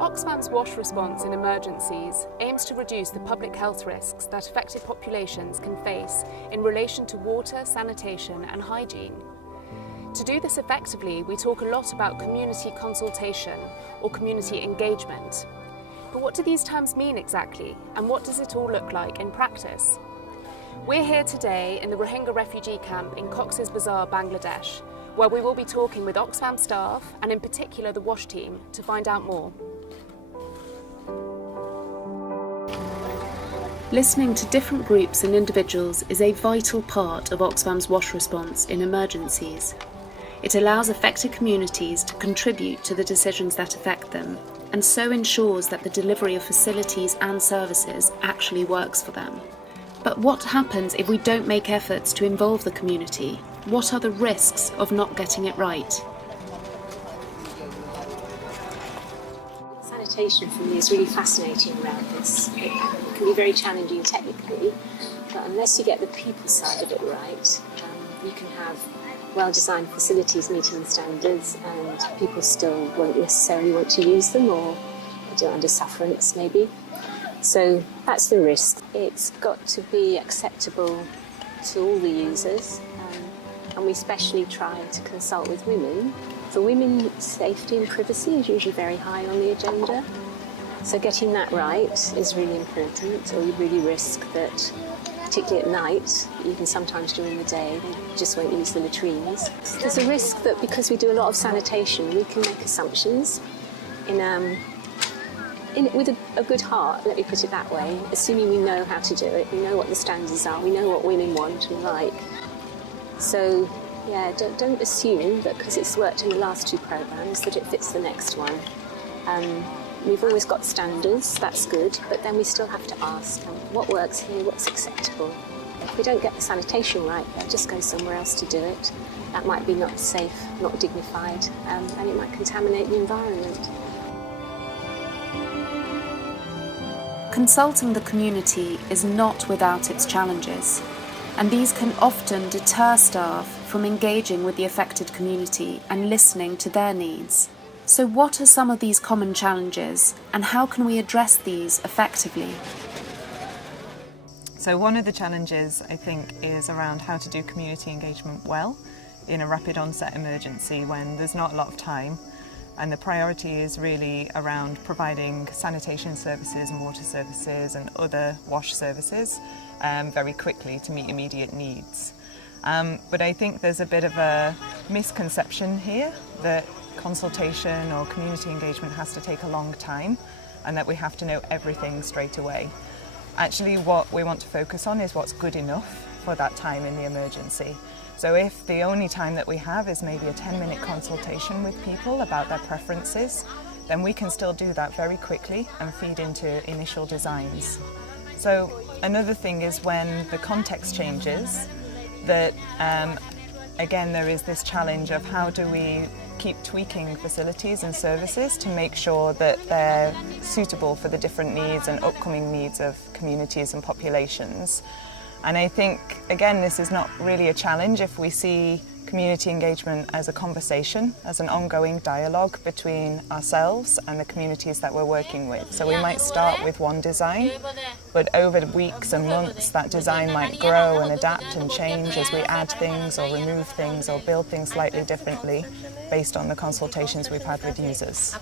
Oxfam's WASH response in emergencies aims to reduce the public health risks that affected populations can face in relation to water, sanitation and hygiene. To do this effectively, we talk a lot about community consultation or community engagement. But what do these terms mean exactly, and what does it all look like in practice? We're here today in the Rohingya refugee camp in Cox's Bazar, Bangladesh, where we will be talking with Oxfam staff and in particular the WASH team to find out more. Listening to different groups and individuals is a vital part of Oxfam's WASH response in emergencies. It allows affected communities to contribute to the decisions that affect them, and so ensures that the delivery of facilities and services actually works for them. But what happens if we don't make efforts to involve the community? What are the risks of not getting it right? Sanitation for me is really fascinating around this. It can be very challenging technically, but unless you get the people side of it right, you can have well-designed facilities meeting the standards and people still won't necessarily want to use them or do it under sufferance maybe. So that's the risk. It's got to be acceptable to all the users, and we especially try to consult with women. For women, safety and privacy is usually very high on the agenda. So getting that right is really important, or you really risk that, particularly at night, even sometimes during the day, they just won't use the latrines. There's a risk that because we do a lot of sanitation, we can make assumptions with a good heart, let me put it that way, assuming we know how to do it, we know what the standards are, we know what women want and like. So, yeah, don't assume that because it's worked in the last two programmes that it fits the next one. We've always got standards, that's good, but then we still have to ask what works here, what's acceptable. If we don't get the sanitation right, they'll just go somewhere else to do it. That might be not safe, not dignified, and it might contaminate the environment. Consulting the community is not without its challenges, and these can often deter staff from engaging with the affected community and listening to their needs. So what are some of these common challenges, and how can we address these effectively? So one of the challenges, I think, is around how to do community engagement well in a rapid onset emergency when there's not a lot of time. And the priority is really around providing sanitation services and water services and other WASH services very quickly to meet immediate needs. But I think there's a bit of a misconception here that consultation or community engagement has to take a long time and that we have to know everything straight away. Actually, what we want to focus on is what's good enough for that time in the emergency. So if the only time that we have is maybe a 10-minute consultation with people about their preferences, then we can still do that very quickly and feed into initial designs. So another thing is when the context changes, that again there is this challenge of how do we keep tweaking facilities and services to make sure that they're suitable for the different needs and upcoming needs of communities and populations. And I think, again, this is not really a challenge if we see community engagement as a conversation, as an ongoing dialogue between ourselves and the communities that we're working with. So we might start with one design, but over the weeks and months that design might grow and adapt and change as we add things or remove things or build things slightly differently based on the consultations we've had with users.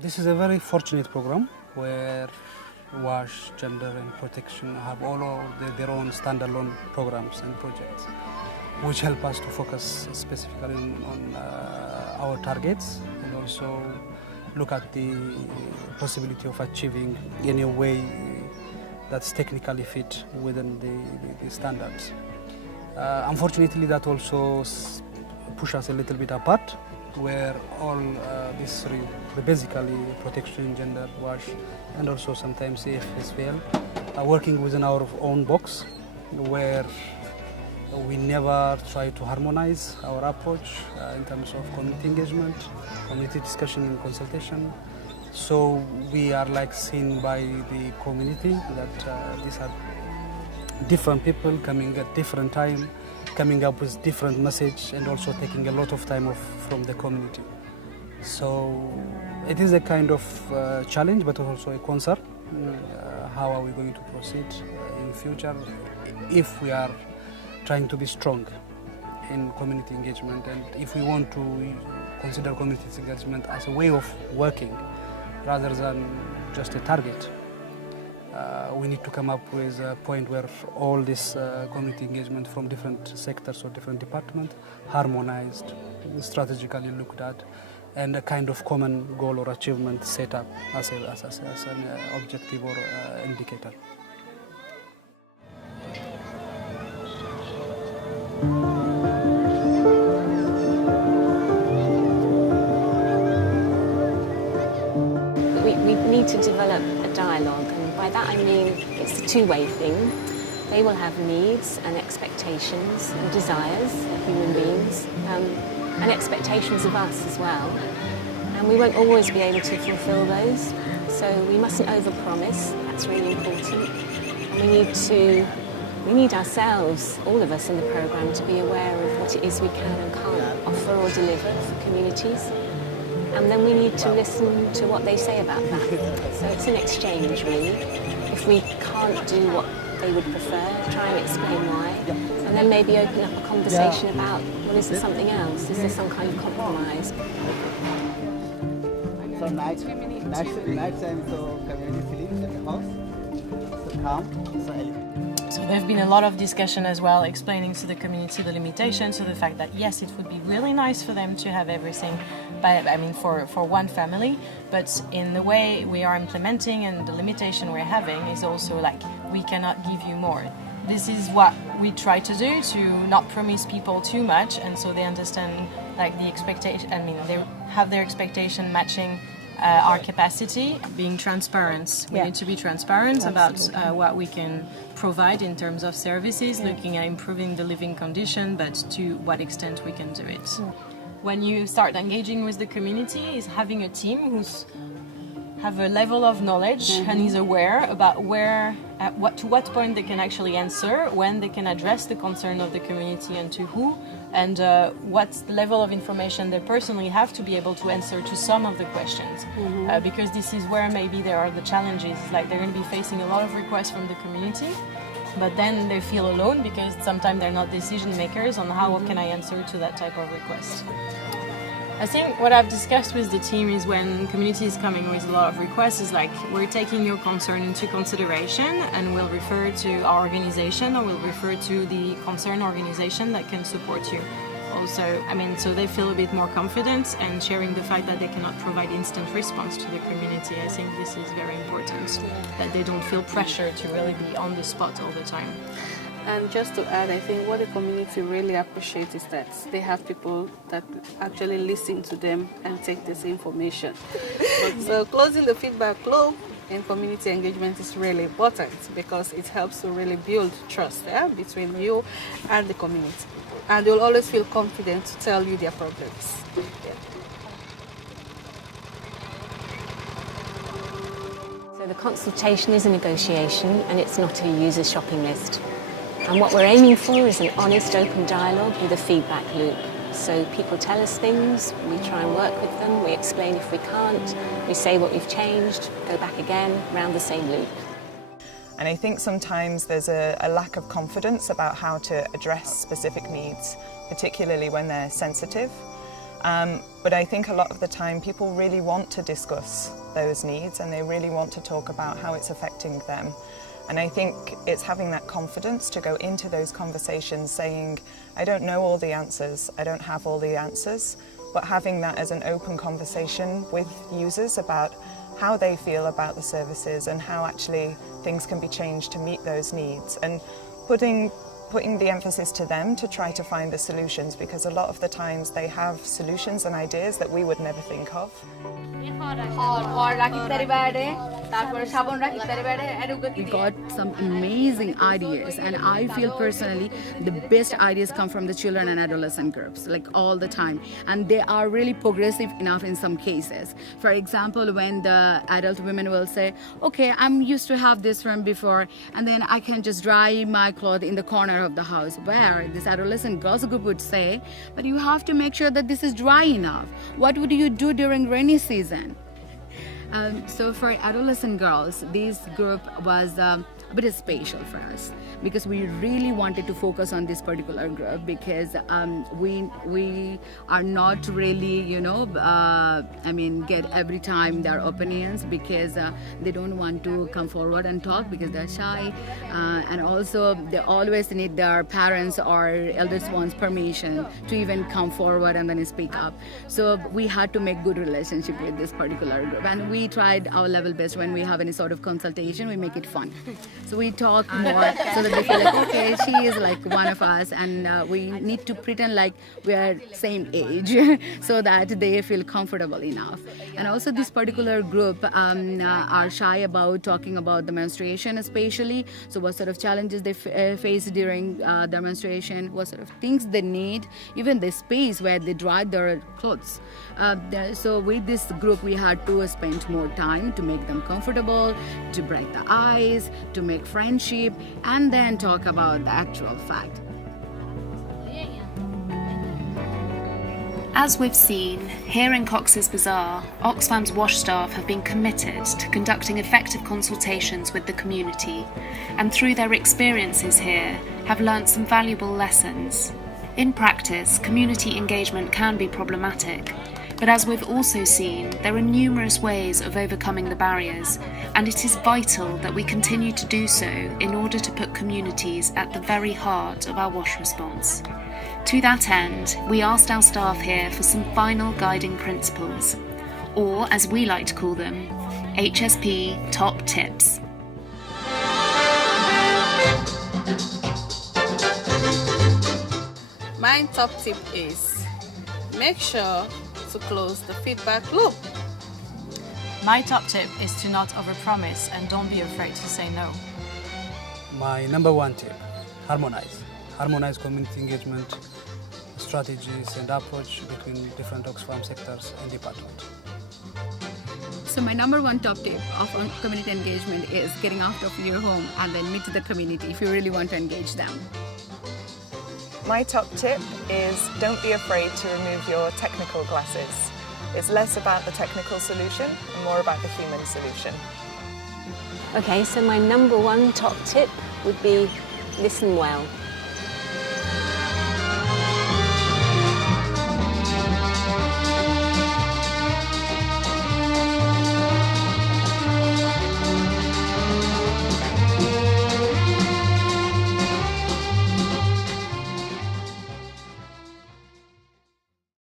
This is a very fortunate program where WASH, gender and protection have all of their own standalone programs and projects, which help us to focus specifically on our targets and also look at the possibility of achieving in a way that's technically fit within the standards. Unfortunately, that also pushes us a little bit apart. where all this basically protection, gender, wash, and also sometimes AFSPL are working within our own box, where we never try to harmonize our approach in terms of community engagement, community discussion and consultation. So we are like seen by the community that these are different people coming at different time, coming up with different message, and also taking a lot of time off from the community. So it is a kind of challenge, but also a concern. How are we going to proceed in future if we are trying to be strong in community engagement, and if we want to consider community engagement as a way of working rather than just a target. We need to come up with a point where all this community engagement from different sectors or different departments harmonized, strategically looked at, and a kind of common goal or achievement set up as an objective or indicator. We need to develop a dialogue, and by that I mean it's a two-way thing. They will have needs and expectations and desires of human beings, and expectations of us as well. And we won't always be able to fulfil those, so we mustn't overpromise. That's really important. And we need ourselves, all of us in the programme, to be aware of what it is we can and can't offer or deliver for communities. And then we need to listen to what they say about that. So it's an exchange, really. If we can't do what they would prefer, try and explain why. And then maybe open up a conversation about, well, is there something else? Is there some kind of compromise? So night time, so community sleep at the house, so calm, so elegant. So there have been a lot of discussion as well, explaining to the community the limitations, so the fact that yes, it would be really nice for them to have everything, for one family, but in the way we are implementing and the limitation we're having is also like, we cannot give you more. This is what we try to do, to not promise people too much, and so they understand like the expectation, they have their expectation matching our capacity, being transparent. We need to be transparent about what we can provide in terms of services, looking at improving the living condition, but to what extent we can do it. When you start engaging with the community, is having a team who's have a level of knowledge and is aware about to what point they can actually answer, when they can address the concern of the community and to who, and what level of information they personally have to be able to answer to some of the questions. Because this is where maybe there are the challenges, like they're going to be facing a lot of requests from the community, but then they feel alone because sometimes they're not decision makers on how can I answer to that type of request. I think what I've discussed with the team is when community is coming with a lot of requests is like, we're taking your concern into consideration and we'll refer to our organization or we'll refer to the concerned organization that can support you. Also, so they feel a bit more confident, and sharing the fact that they cannot provide instant response to the community. I think this is very important, that they don't feel pressure to really be on the spot all the time. And just to add, I think what the community really appreciates is that they have people that actually listen to them and take this information. So closing the feedback loop in community engagement is really important because it helps to really build trust between you and the community. And they'll always feel confident to tell you their problems. So the consultation is a negotiation and it's not a user shopping list. And what we're aiming for is an honest, open dialogue with a feedback loop. So people tell us things, we try and work with them, we explain if we can't, we say what we've changed, go back again, round the same loop. And I think sometimes there's a lack of confidence about how to address specific needs, particularly when they're sensitive. But I think a lot of the time people really want to discuss those needs and they really want to talk about how it's affecting them. And I think it's having that confidence to go into those conversations saying, I don't know all the answers, I don't have all the answers, but having that as an open conversation with users about how they feel about the services and how actually things can be changed to meet those needs. And putting putting the emphasis to them to try to find the solutions, because a lot of the times they have solutions and ideas that we would never think of. We got some amazing ideas, and I feel personally the best ideas come from the children and adolescent groups, like all the time, and they are really progressive enough in some cases. For example, when the adult women will say, okay, I'm used to have this from before, and then I can just dry my clothes in the corner of the house, where this adolescent girls group would say, but you have to make sure that this is dry enough. What would you do during rainy season? So for adolescent girls, this group was a bit special for us, because we really wanted to focus on this particular group, because we are not really, get every time their opinions, because they don't want to come forward and talk because they're shy, and also they always need their parents or eldest ones' permission to even come forward and then speak up. So we had to make good relationship with this particular group, and we tried our level best. When we have any sort of consultation, we make it fun. So we talk more so that they feel like, okay, she is like one of us, and we need to pretend like we are same age so that they feel comfortable enough. And also this particular group are shy about talking about the menstruation especially. So what sort of challenges they face during their menstruation, what sort of things they need, even the space where they dry their clothes. So with this group we had to spend more time to make them comfortable, to break the ice, to make friendship, and then talk about the actual fact. As we've seen, here in Cox's Bazar, Oxfam's WASH staff have been committed to conducting effective consultations with the community, and through their experiences here have learnt some valuable lessons. In practice, community engagement can be problematic, but as we've also seen, there are numerous ways of overcoming the barriers, and it is vital that we continue to do so in order to put communities at the very heart of our WASH response. To that end, we asked our staff here for some final guiding principles, or as we like to call them, HSP top tips. My top tip is make sure to close the feedback loop. My top tip is to not overpromise and don't be afraid to say no. My number one tip, harmonize. Harmonize community engagement strategies and approach between different Oxfam sectors and departments. So my number one top tip of community engagement is getting out of your home and then meet the community if you really want to engage them. My top tip is don't be afraid to remove your technical glasses. It's less about the technical solution and more about the human solution. Okay, so my number one top tip would be listen well.